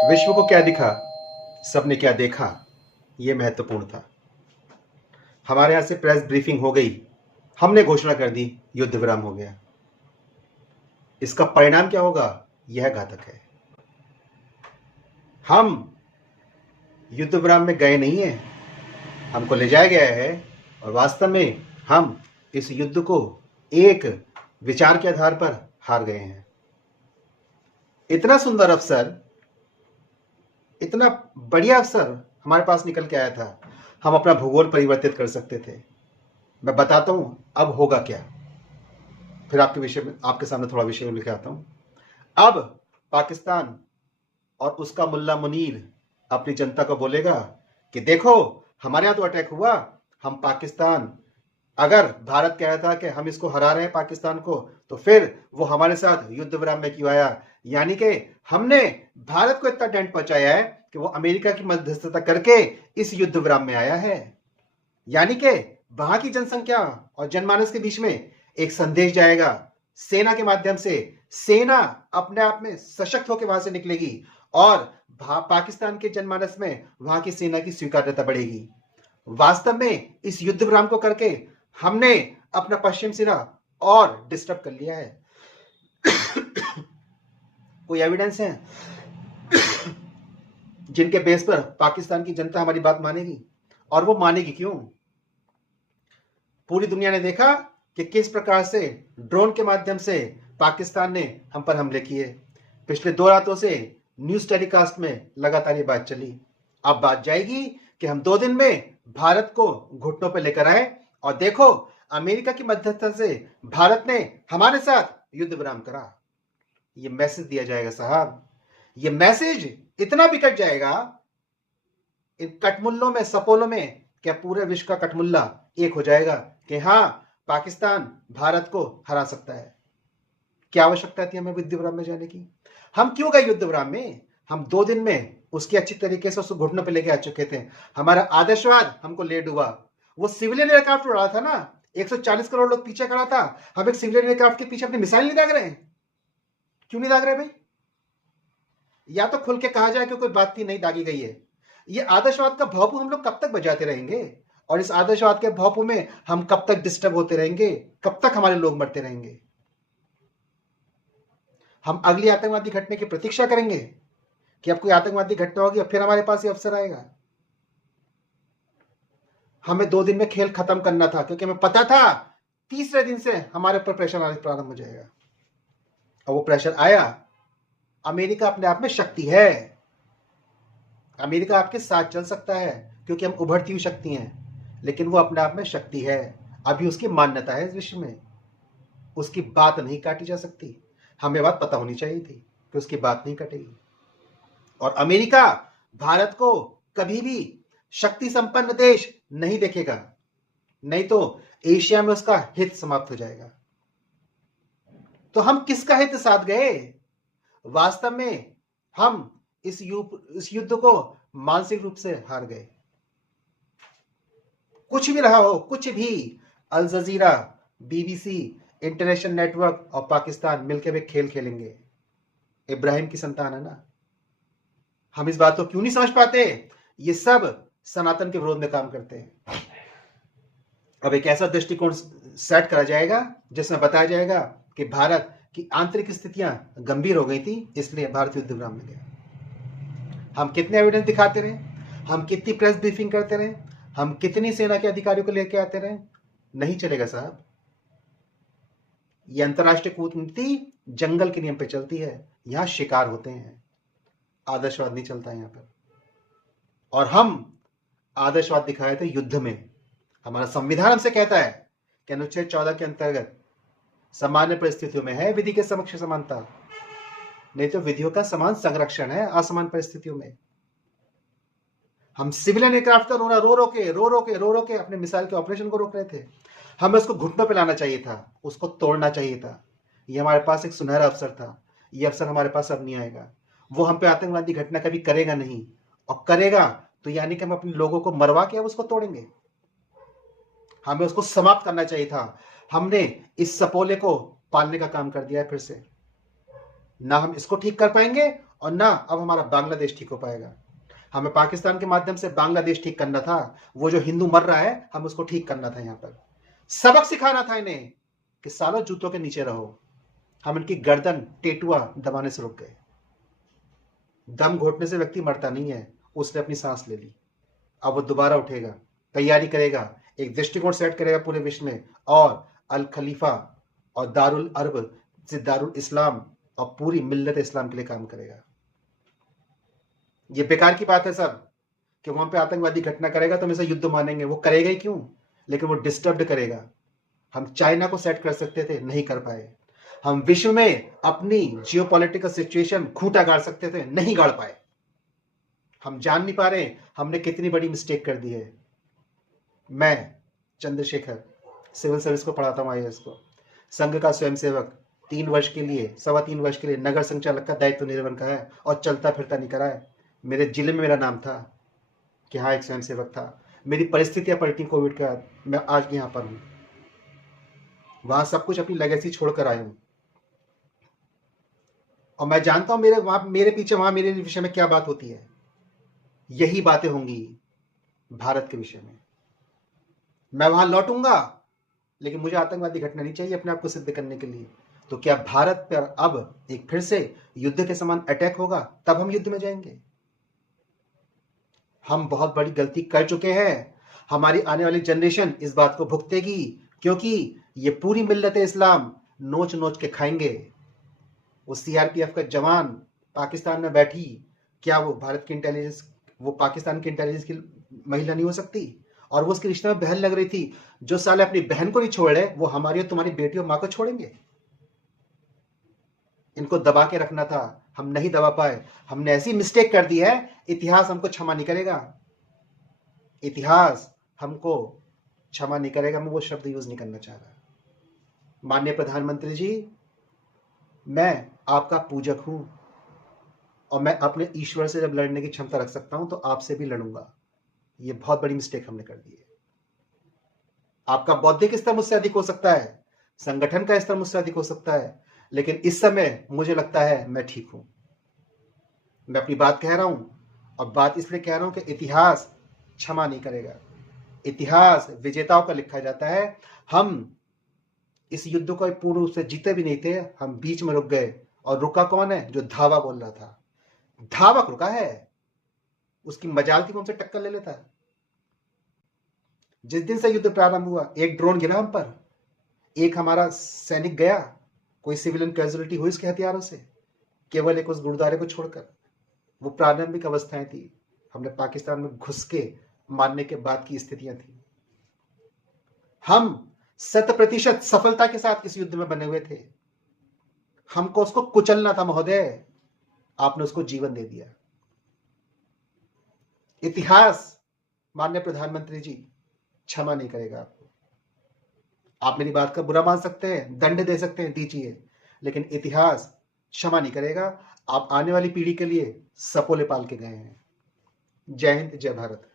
विश्व को क्या दिखा, सबने क्या देखा, ये महत्वपूर्ण था। हमारे यहां से प्रेस ब्रीफिंग हो गई, हमने घोषणा कर दी, युद्ध विराम हो गया। इसका परिणाम क्या होगा, यह घातक है। हम युद्ध विराम में गए नहीं है, हमको ले जाया गया है और वास्तव में हम इस युद्ध को एक विचार के आधार पर हार गए हैं। इतना सुंदर अवसर, इतना बढ़िया अवसर हमारे पास निकल के आया था। हम अपना भूगोल परिवर्तित कर सकते थे। मैं बताता हूं अब होगा क्या, फिर आपके सामने थोड़ा विषय लेके आता हूं। अब पाकिस्तान और उसका मुल्ला मुनीर अपनी जनता को बोलेगा कि देखो, हमारे यहां तो अटैक हुआ, हम पाकिस्तान, अगर भारत कह रहा था कि हम इसको हरा रहे हैं पाकिस्तान को, तो फिर वो हमारे साथ युद्ध विराम में क्यों आया। यानी कि हमने भारत को इतना दंड पहुंचाया है कि वो अमेरिका की मध्यस्थता करके इस युद्ध विराम में आया है। यानी कि वहां की जनसंख्या और जनमानस के बीच में एक संदेश जाएगा सेना के माध्यम से। सेना अपने आप में सशक्त होकर वहां से निकलेगी और पाकिस्तान के जनमानस में वहां की सेना की स्वीकार्यता बढ़ेगी। वास्तव में इस युद्ध विराम को करके हमने अपना पश्चिम सीमा और डिस्टर्ब कर लिया है। कोई एविडेंस है जिनके बेस पर पाकिस्तान की जनता हमारी बात मानेगी? और वो मानेगी क्यों? पूरी दुनिया ने देखा कि किस प्रकार से ड्रोन के माध्यम से पाकिस्तान ने हम पर हमले किए। पिछले 2 रातों से न्यूज टेलीकास्ट में लगातार ये बात चली। अब बात जाएगी कि हम 2 दिन में भारत को घुटनों पर लेकर आए और देखो, अमेरिका की मध्यस्थता से भारत ने हमारे साथ युद्ध विराम करा। ये मैसेज दिया जाएगा साहब। ये मैसेज इतना बिकट जाएगा इन कटमुल्लों में, सपोलों में, क्या पूरे विश्व का कटमुल्ला एक हो जाएगा कि हाँ, पाकिस्तान भारत को हरा सकता है। क्या आवश्यकता थी हमें युद्ध विराम में जाने की? हम क्यों गए युद्ध विराम में? हम 2 दिन में उसकी अच्छी तरीके से उसको घुटनों पे लेके आ चुके थे। हमारा आदर्शवाद हमको ले डूबा। वो सिविलियन एयरक्राफ्ट उड़ा था ना, 140 करोड़ लोग पीछे खड़ा था। हम एक सिविलियन एयरक्राफ्ट के पीछे अपनी मिसाइल नहीं दाग रहे हैं? क्यों नहीं दाग रहे भाई? या तो खुल के कहा जाए कि कोई बात नहीं दागी गई है। ये आदर्शवाद का भौपू हम लोग कब तक बजाते रहेंगे? और इस आदर्शवाद के भौपू में हम कब तक डिस्टर्ब होते रहेंगे? कब तक हमारे लोग मरते रहेंगे? हम अगली आतंकवादी घटना की प्रतीक्षा करेंगे कि अब कोई आतंकवादी घटना होगी और फिर हमारे पास ये अवसर आएगा? हमें 2 दिन में खेल खत्म करना था, क्योंकि हमें पता था तीसरे दिन से हमारे ऊपर प्रेशर आना प्रारंभ हो जाएगा। और वो प्रेशर आया। अमेरिका अपने आप में शक्ति है। अमेरिका आपके साथ चल सकता है क्योंकि हम उभरती हुई शक्ति हैं, लेकिन वो अपने आप में शक्ति है। अभी उसकी मान्यता है इस विश्व में, उसकी बात नहीं काटी जा सकती। हमें बात पता होनी चाहिए थी कि उसकी बात नहीं कटेगी। और अमेरिका भारत को कभी भी शक्ति संपन्न देश नहीं देखेगा, नहीं तो एशिया में उसका हित समाप्त हो जाएगा। तो हम किसका हित साध गए? वास्तव में हम इस युद्ध को मानसिक रूप से हार गए। कुछ भी रहा हो, कुछ भी, अल जजीरा, बीबीसी, इंटरनेशनल नेटवर्क और पाकिस्तान मिलकर वे खेल खेलेंगे। इब्राहिम की संतान है ना। हम इस बात को क्यों नहीं समझ पाते? ये सब सनातन के विरोध में काम करते हैं। अब एक ऐसा दृष्टिकोण सेट करा जाएगा जिसमें बताया जाएगा कि भारत की आंतरिक स्थितियां गंभीर हो गई थी, इसलिए भारत युद्ध विराम में गया। हम कितने एविडेंस दिखाते रहे, हम कितनी प्रेस ब्रीफिंग करते रहे, हम कितनी सेना के अधिकारियों को लेकर आते रहे, नहीं चलेगा साहब। ये अंतरराष्ट्रीय कूटनीति जंगल के नियम पे चलती है। यहां शिकार होते हैं, आदर्शवाद नहीं चलता यहां पर। और हम आदर्शवाद दिखाए थे युद्ध में। हमारा संविधान हमसे कहता है कि अनुच्छेद 14 के अंतर्गत सामान्य परिस्थितियों में है विधि के समक्ष समानता, नहीं तो विधियों का समान संरक्षण है असमान परिस्थितियों में। हम सिविलियन एयरक्राफ्ट का रो के अपने मिसाइल के ऑपरेशन को रोक रहे थे। हमें उसको घुटनों पे लाना चाहिए था, उसको तोड़ना चाहिए था। ये हमारे पास एक सुनहरा अवसर था। ये अवसर हमारे पास अब नहीं आएगा। वो हम पे आतंकवादी घटना कभी करेगा नहीं, और करेगा तो यानी कि हम अपने लोगों को मरवा के अब उसको तोड़ेंगे। हमें उसको समाप्त करना चाहिए था। हमने इस सपोले को पालने का काम कर दिया है फिर से। ना हम इसको ठीक कर पाएंगे और ना अब हमारा बांग्लादेश ठीक हो पाएगा। हमें पाकिस्तान के माध्यम से बांग्लादेश ठीक करना था। वो जो हिंदू मर रहा है, हम उसको ठीक करना था। यहां पर सबक सिखाना था इन्हें कि सालों जूतों के नीचे रहो। हम इनकी गर्दन टेटुआ दबाने से रुक गए। दम घोटने से व्यक्ति मरता नहीं है, उसने अपनी सांस ले ली। अब वो दोबारा उठेगा, तैयारी करेगा, एक दृष्टिकोण सेट करेगा पूरे विश्व में, और अल खलीफा और दारुल अरब से दारुल इस्लाम और पूरी मिल्लत इस्लाम के लिए काम करेगा। ये बेकार की बात है सब कि वहां पे आतंकवादी घटना करेगा तो हम इसे युद्ध मानेंगे। वो करेगा ही क्यों, लेकिन वो डिस्टर्ब करेगा। हम चाइना को सेट कर सकते थे, नहीं कर पाए। हम विश्व में अपनी जियोपॉलिटिकल सिचुएशन खूंटा गाड़ सकते थे, नहीं गाड़ पाए। हम जान नहीं पा रहे हमने कितनी बड़ी मिस्टेक कर दी है। मैं चंद्रशेखर सिविल सर्विस को पढ़ाता हूं, आईएएस को। संघ का स्वयंसेवक 3 वर्ष के लिए, 3.25 वर्ष के लिए नगर संचालक का दायित्व निर्वहन का है और चलता फिरता नहीं करा है। मेरे जिले में मेरा नाम था कि हाँ एक स्वयंसेवक था। मेरी परिस्थितियां पलटी कोविड के बाद, मैं आज यहां पर हूं। वहां सब कुछ अपनी लेगेसी छोड़कर आया हूं और मैं जानता हूं मेरे पीछे वहां मेरे विषय में क्या बात होती है। यही बातें होंगी भारत के विषय में। मैं वहां लौटूंगा, लेकिन मुझे आतंकवादी घटना नहीं चाहिए अपने आप को सिद्ध करने के लिए। तो क्या भारत पर अब एक फिर से युद्ध के समान अटैक होगा, तब हम युद्ध में जाएंगे? हम बहुत बड़ी गलती कर चुके हैं। हमारी आने वाली जनरेशन इस बात को भुगतेगी, क्योंकि ये पूरी मिल्लत इस्लाम नोच नोच के खाएंगे। वो सीआरपीएफ का जवान पाकिस्तान में बैठी, क्या वो भारत की इंटेलिजेंस, वो पाकिस्तान की इंटेलिजेंस की महिला नहीं हो सकती? और वो उसके रिश्ते में बहन लग रही थी। जो साले अपनी बहन को नहीं छोड़ रहे, वो हमारी और तुम्हारी बेटी और मां को छोड़ेंगे? इनको दबा के रखना था, हम नहीं दबा पाए। हमने ऐसी मिस्टेक कर दी है, इतिहास हमको क्षमा नहीं करेगा। इतिहास हमको क्षमा नहीं करेगा। मैं वो शब्द यूज नहीं करना चाह रहा। माननीय प्रधानमंत्री जी, मैं आपका पूजक हूं और मैं अपने ईश्वर से जब लड़ने की क्षमता रख सकता हूं तो आपसे भी लड़ूंगा। ये बहुत बड़ी मिस्टेक हमने कर दी है। आपका बौद्धिक स्तर मुझसे अधिक हो सकता है, संगठन का स्तर मुझसे अधिक हो सकता है, लेकिन इस समय मुझे लगता है मैं ठीक हूं। मैं अपनी बात कह रहा हूं, और बात इसलिए कह रहा हूं कि इतिहास क्षमा नहीं करेगा। इतिहास विजेताओं का लिखा जाता है। हम इस युद्ध को पूर्ण रूप से जीते भी नहीं थे, हम बीच में रुक गए। और रुका कौन है? जो धावा बोल रहा था। धावक रुका है, उसकी मजाल थी वो हमसे टक्कर ले लेता। जिस दिन से युद्ध प्रारंभ हुआ, एक ड्रोन गिरा हम पर, एक हमारा सैनिक गया, कोई सिविलियन कैजुअलिटी हुई उसके हथियारों से, केवल एक उस गुरुद्वारे को छोड़कर। वो प्रारंभिक अवस्थाएं थी। हमने पाकिस्तान में घुस के मारने के बाद की स्थितियां थी। हम 100% सफलता के साथ इस युद्ध में बने हुए थे। हमको उसको कुचलना था महोदय, आपने उसको जीवन दे दिया। इतिहास माननीय प्रधानमंत्री जी क्षमा नहीं करेगा आपको। आप मेरी बात का बुरा मान सकते हैं, दंड दे सकते हैं, दीजिए, लेकिन इतिहास क्षमा नहीं करेगा। आप आने वाली पीढ़ी के लिए सपोले पाल के गए हैं। जय हिंद, जय भारत।